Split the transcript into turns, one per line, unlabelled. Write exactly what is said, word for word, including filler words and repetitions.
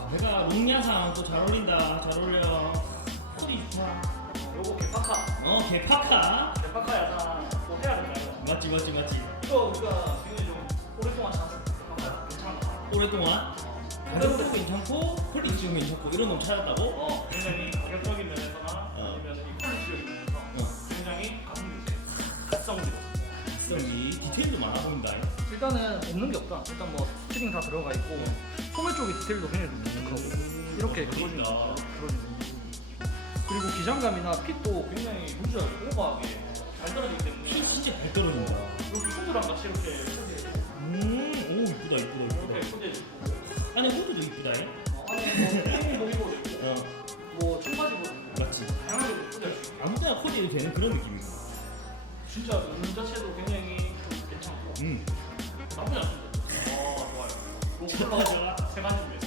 내가 롱야상 또 잘 어울린다. 잘 어울려. 코디 좋아.
요거 개파카.
어, 개파카.
개파카 야상 또 해야 될까요?
맞지, 맞지, 맞지.
이거 우리가 굉장히 좀 오랫동안 찾았어요. 개파카 괜찮아.
오랫동안 가격도 괜찮고 퀄리티도 괜찮고 이런 놈 찾았다고?
어, 굉장히 가격적인 면에서나
어.
아니면 이 퀄리티적인 면에서
어.
굉장히 가성비 가성비.
여기 디테일도 많아 보인다.
일단은 없는 게 없다. 일단 뭐 스트링 다 들어가 있고 소매 쪽이 디테일도 굉장히 좀 독특하고 이렇게 그려진 거 그려진 그리고 기장감이나 핏도
굉장히 루즈하게 오버하게 잘 떨어지기 때문에
피 진짜 잘 떨어진다.
이렇게 후드랑 같이 이렇게
음, 오 이쁘다, 이쁘다,
이렇게
이쁘다.
소재해주고
안에 후드도 이쁘다. 잉?
어, 안에 뭐 입어도 있고
어,
뭐 청바지 입어도 있고
맞지.
다양하게 소재할 수 있고
아무데나 코디해도 되는 그런 느낌이고.
진짜 눈 자체도 굉장히 좀 괜찮고
음.
나쁘지 않습니다. 어 좋아요.
좋아, 좋아.
세 가지입니다.